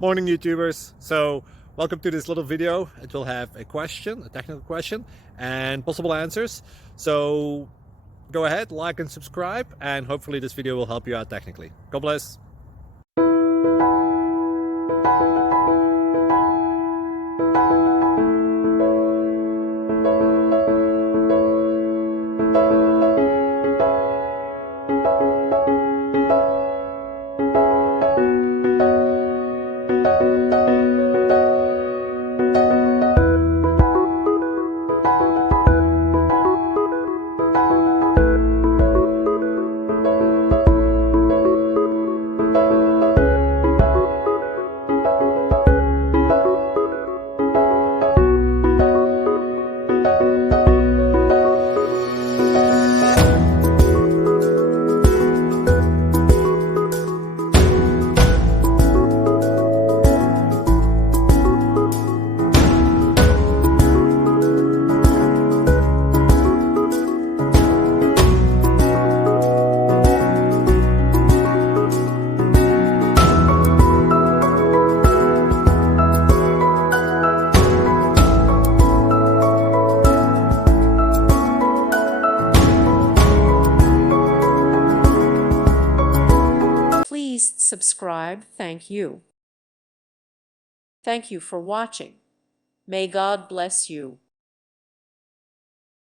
Morning, YouTubers. So welcome to this little video. It will have a question, a technical question, and possible answers. So go ahead, like and subscribe, and hopefully this video will help you out technically. God bless. Please subscribe. Thank you. Thank you for watching. May God bless you.